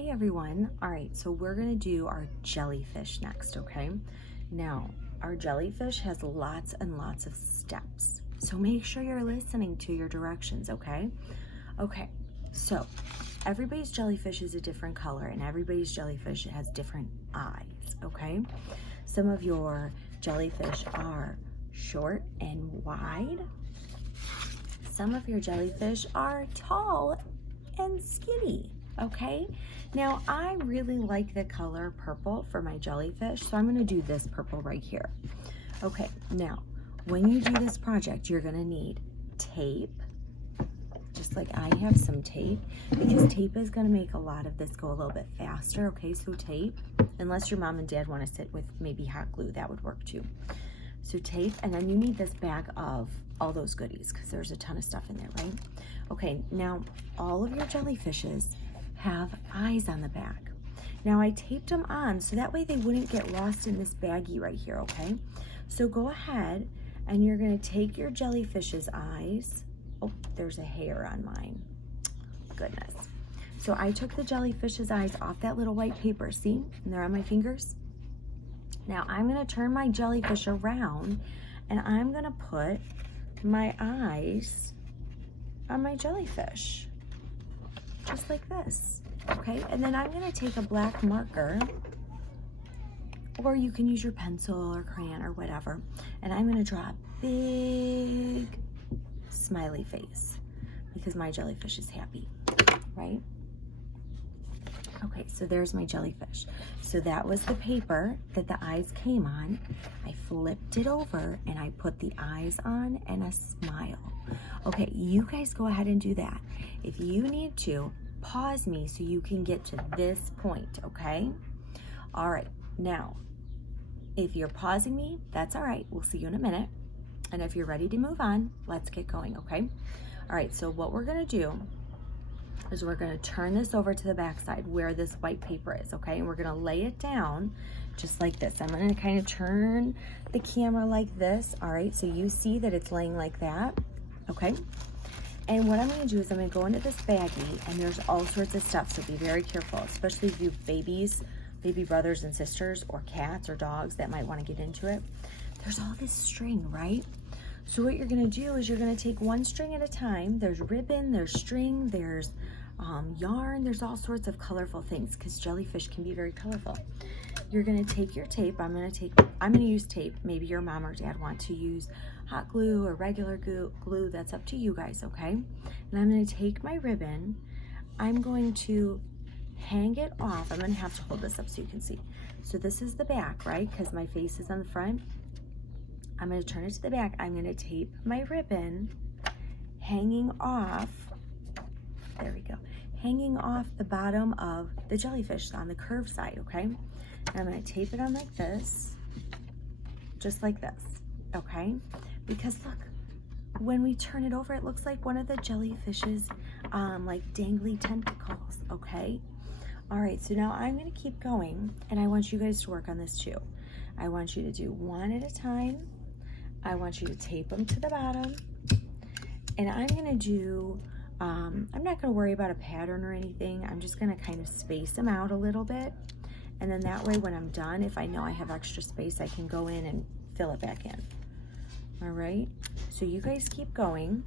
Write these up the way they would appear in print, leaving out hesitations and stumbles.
Hey everyone. All right, so we're gonna do our jellyfish next, okay? Now, our jellyfish has lots and lots of steps. So make sure you're listening to your directions, okay? Okay, so everybody's jellyfish is a different color and everybody's jellyfish has different eyes, okay? Some of your jellyfish are short and wide. Some of your jellyfish are tall and skinny, okay? Now, I really like the color purple for my jellyfish, so I'm gonna do this purple right here. Okay, now, when you do this project, you're gonna need tape, just like I have some tape, because tape is gonna make a lot of this go a little bit faster, okay? So tape, unless your mom and dad wanna sit with maybe hot glue, that would work too. So tape, and then you need this bag of all those goodies, because there's a ton of stuff in there, right? Okay, now all of your jellyfishes have eyes on the back. Now I taped them on so that way they wouldn't get lost in this baggie right here, okay? So go ahead and you're gonna take your jellyfish's eyes. Oh, there's a hair on mine. Goodness. So I took the jellyfish's eyes off that little white paper, see? And they're on my fingers. Now I'm gonna turn my jellyfish around and I'm gonna put my eyes on my jellyfish, just like this, okay? And then I'm gonna take a black marker, or you can use your pencil or crayon or whatever, and I'm gonna draw a big smiley face because my jellyfish is happy, right? Okay, so there's my jellyfish. So that was the paper that the eyes came on. I flipped it over and I put the eyes on and a smile. Okay, you guys go ahead and do that. If you need to, pause me so you can get to this point, okay? All right, now, if you're pausing me, that's all right. We'll see you in a minute. And if you're ready to move on, let's get going, okay? All right, so what we're gonna do is we're gonna turn this over to the back side where this white paper is, okay? And we're gonna lay it down just like this. I'm gonna kind of turn the camera like this, all right? So you see that it's laying like that, okay? And what I'm gonna do is I'm gonna go into this baggie and there's all sorts of stuff, so be very careful, especially if you have babies, baby brothers and sisters, or cats or dogs that might wanna get into it. There's all this string, right? So what you're gonna do is you're gonna take one string at a time. There's ribbon, there's string, there's yarn, there's all sorts of colorful things because jellyfish can be very colorful. You're gonna take your tape. I'm gonna use tape. Maybe your mom or dad want to use hot glue or regular glue. That's up to you guys, okay? And I'm gonna take my ribbon. I'm going to hang it off. I'm gonna have to hold this up so you can see. So this is the back, right? Because my face is on the front. I'm gonna turn it to the back. I'm gonna tape my ribbon hanging off, there we go, hanging off the bottom of the jellyfish on the curved side, okay? And I'm gonna tape it on like this, just like this, okay? Because look, when we turn it over, it looks like one of the jellyfish's like dangly tentacles, okay? All right, so now I'm gonna keep going and I want you guys to work on this too. I want you to do one at a time. I want you to tape them to the bottom. And I'm gonna do, I'm not gonna worry about a pattern or anything. I'm just gonna kind of space them out a little bit. And then that way when I'm done, if I know I have extra space, I can go in and fill it back in. All right, so you guys keep going.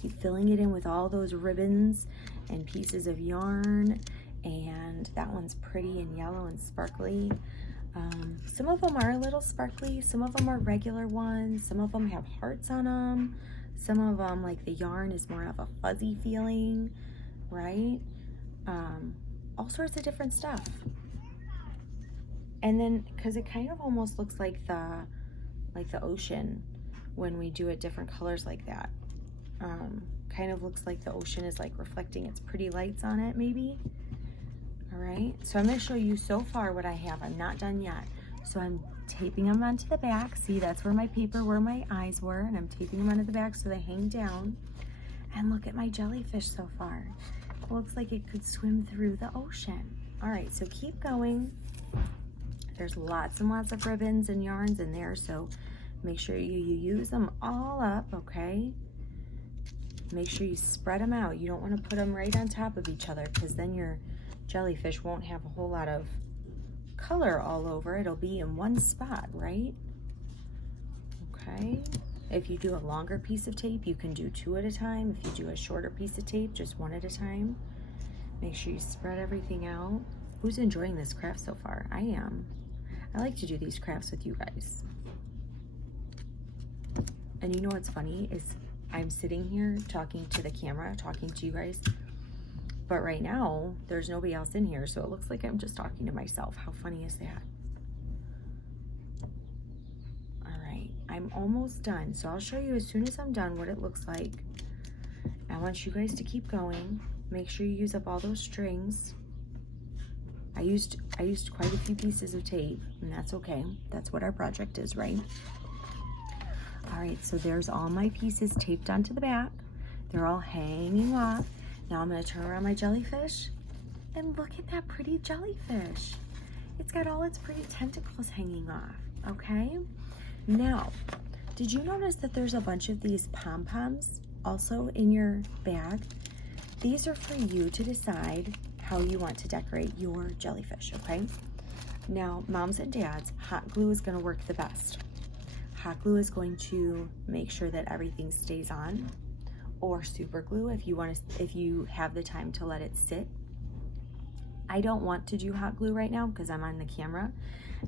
Keep filling it in with all those ribbons and pieces of yarn. And that one's pretty and yellow and sparkly. Some of them are a little sparkly, some of them are regular ones, some of them have hearts on them, some of them, like the yarn is more of a fuzzy feeling, right? All sorts of different stuff. And then, because it kind of almost looks like the ocean when we do it different colors like that. Kind of looks like the ocean is like reflecting its pretty lights on it, maybe. All right, so I'm gonna show you so far what I have. I'm not done yet. So I'm taping them onto the back. See, that's where my paper, where my eyes were, and I'm taping them onto the back so they hang down. And look at my jellyfish so far. It looks like it could swim through the ocean. All right, so keep going. There's lots and lots of ribbons and yarns in there, so make sure you use them all up, okay? Make sure you spread them out. You don't want to put them right on top of each other because then your jellyfish won't have a whole lot of color all over. It'll be in one spot, right? Okay. If you do a longer piece of tape, you can do 2 at a time. If you do a shorter piece of tape, just 1 at a time. Make sure you spread everything out. Who's enjoying this craft so far? I am. I like to do these crafts with you guys. And you know what's funny is I'm sitting here talking to the camera, talking to you guys, but right now there's nobody else in here, so it looks like I'm just talking to myself. How funny is that? I'm almost done, so I'll show you as soon as I'm done what it looks like. I want you guys to keep going. Make sure you use up all those strings. I used quite a few pieces of tape, and that's okay. That's what our project is, right? All right, so there's all my pieces taped onto the back. They're all hanging off. Now I'm gonna turn around my jellyfish, and look at that pretty jellyfish. It's got all its pretty tentacles hanging off, okay? Now, did you notice that there's a bunch of these pom-poms also in your bag? These are for you to decide how you want to decorate your jellyfish, okay? Now, moms and dads, hot glue is gonna work the best. Hot glue is going to make sure that everything stays on, or super glue if you have the time to let it sit. I don't want to do hot glue right now because I'm on the camera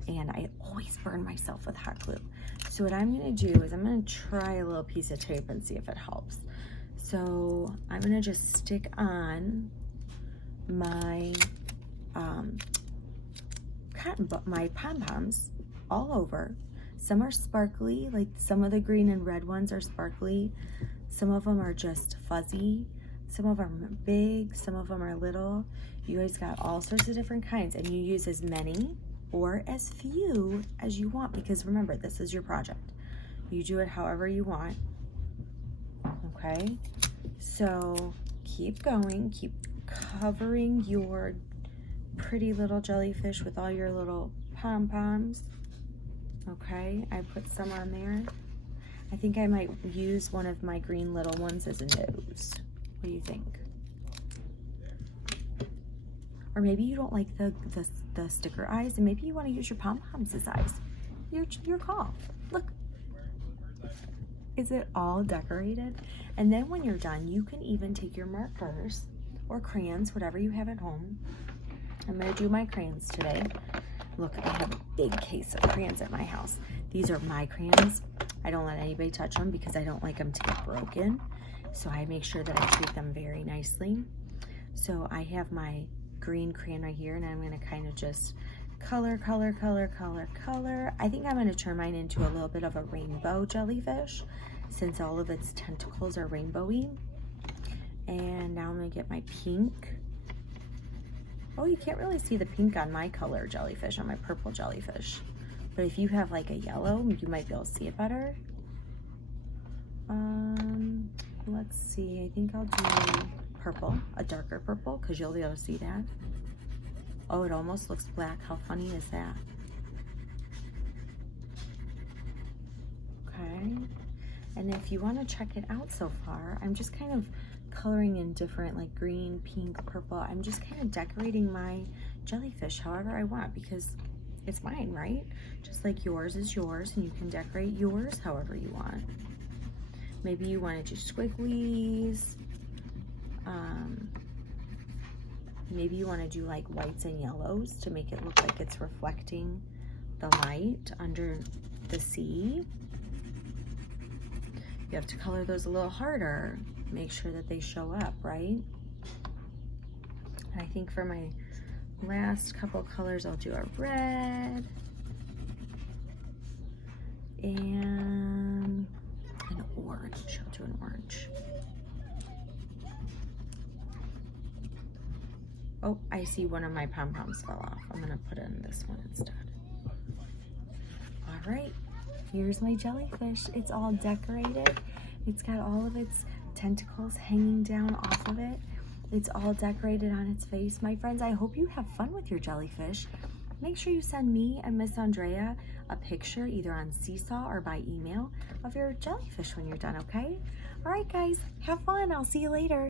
and I always burn myself with hot glue. So what I'm gonna do is I'm gonna try a little piece of tape and see if it helps. So I'm gonna just stick on my my pom-poms all over. Some are sparkly, like some of the green and red ones are sparkly. Some of them are just fuzzy. Some of them are big, some of them are little. You guys got all sorts of different kinds, and you use as many or as few as you want, because remember, this is your project. You do it however you want, okay? So keep going, keep covering your pretty little jellyfish with all your little pom-poms, okay? I put some on there. I think I might use one of my green little ones as a nose. What do you think? Or maybe you don't like the sticker eyes, and maybe you want to use your pom-poms as eyes. Your call. Look. Is it all decorated? And then when you're done, you can even take your markers or crayons, whatever you have at home. I'm going to do my crayons today. Look, I have a big case of crayons at my house. These are my crayons. I don't let anybody touch them because I don't like them to get broken. So I make sure that I treat them very nicely. So I have my green crayon right here, and I'm going to kind of just color. I think I'm going to turn mine into a little bit of a rainbow jellyfish since all of its tentacles are rainbowy. And now I'm going to get my pink. Oh, you can't really see the pink on my color jellyfish, on my purple jellyfish. But if you have like a yellow, you might be able to see it better. Let's see, I think I'll do purple, a darker purple, because you'll be able to see that. Oh, it almost looks black. How funny is that? Okay. And if you want to check it out so far, I'm just kind of coloring in different, like green, pink, purple. I'm just kind of decorating my jellyfish however I want, because it's mine, right? Just like yours is yours, and you can decorate yours however you want. Maybe you want to do squigglies. Maybe you want to do like whites and yellows to make it look like it's reflecting the light under the sea. You have to color those a little harder. Make sure that they show up, right? And I think for my last couple colors, I'll do a red and an orange. I'll do an orange. Oh, I see one of my pom-poms fell off. I'm gonna put in this one instead. All right, here's my jellyfish. It's all decorated. It's got all of its tentacles hanging down off of it. It's all decorated on its face. My friends, I hope you have fun with your jellyfish. Make sure you send me and Miss Andrea a picture either on Seesaw or by email of your jellyfish when you're done, okay? All right, guys, have fun. I'll see you later.